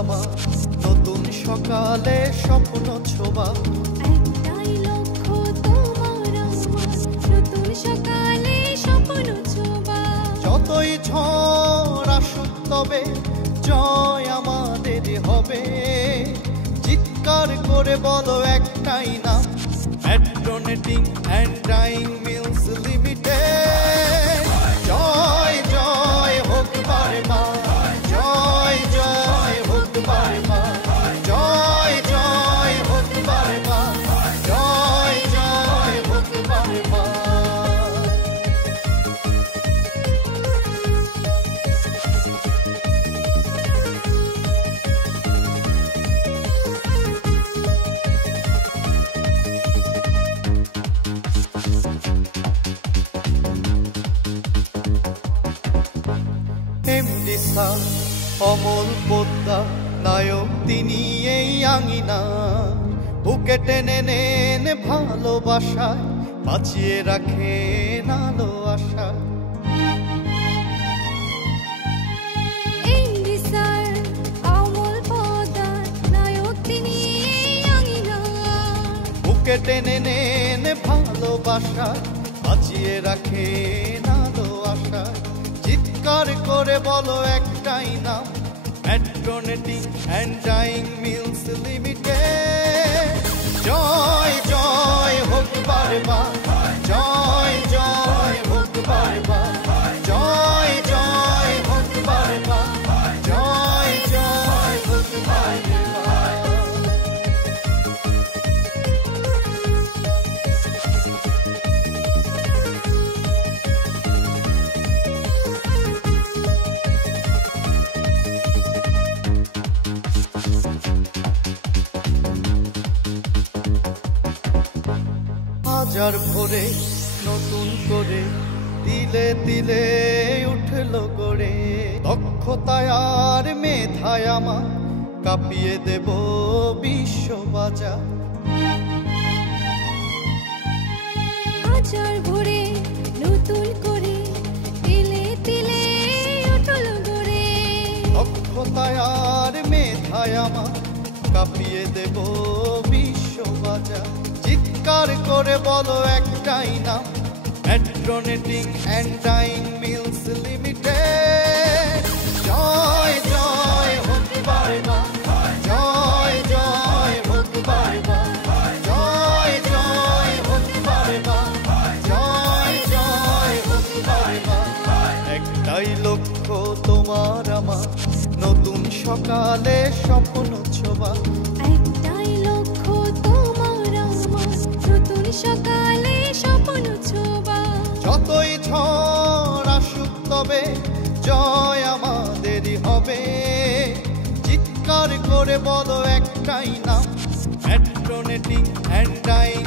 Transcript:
আমার নতুন সকালে স্বপ্ন ছোবা। একটাই লক্ষ্য তোমার আমার নতুন সকালে স্বপ্ন ছোবা। যতই ঝড় আসুক তবে জয় আমাদের হবে। চিৎকার করে বলো একটাই নাম, মেট্রোনেটিং অ্যান্ড ডাইং মিলস লিমিটেড। জয় জয় হোক বারবার, জয় জয় হোক বারবার, জয় জয় হোক বারবার, জয় জয় হোক বারবার। এমডি স্যার অমল পোদ্দার নায়ক তিনি এই আঙিনা। বুকে টেনে নেন ভালোবাসায়, বাঁচিয়ে রাখেন আলো আশা। এমডি স্যার অমল পোদ্দার নায়ক তিনি এই আঙিনা। বুকে টেনে নেন ভালোবাসায়, বাঁচিয়ে রাখেন আলো আশা। চিৎকার করে বলো একটাই নাম, মেট্রোনেটিং অ্যান্ড ডাইং মিলস লিমিটেড। জয় জয় হোক বারবার, জয় জয় হোক বারবার, জয় জয় হোক বারবার, জয় জয় হোক বারবার। হাজার ভোরে নতুন করে তিলে তিলে উঠলো গড়ে। দক্ষতায় আর মেধায় আমার কাঁপিয়ে দেব বিশ্ববাজার। হাজার ভোরে নতুন করে তিলে তিলে উঠল গড়ে। দক্ষতায় আর মেধায় আমার কাঁপিয়ে দেব বিশ্ববাজার। চিৎকার করে বলো একটাই নাম, মেট্রোনেটিং অ্যান্ড ডাইং মিলস লিমিটেড। জয় জয় হোক বারবার, জয় জয় হোক বারবার, জয় জয় হোক বারবার, জয় জয় হোক বারবার। একটাই লক্ষ্য তোমার আমার নতুন সকালে স্বপ্ন ছোবা। একটাই লক্ষ্য তোমার আমার নতুন সকালে স্বপ্ন ছোবা। যতই ঝড় আসুক তবে জয় আমাদেরই হবে। চিৎকার করে বলো একটাই নাম, মেট্রোনেটিং অ্যান্ড ডাইং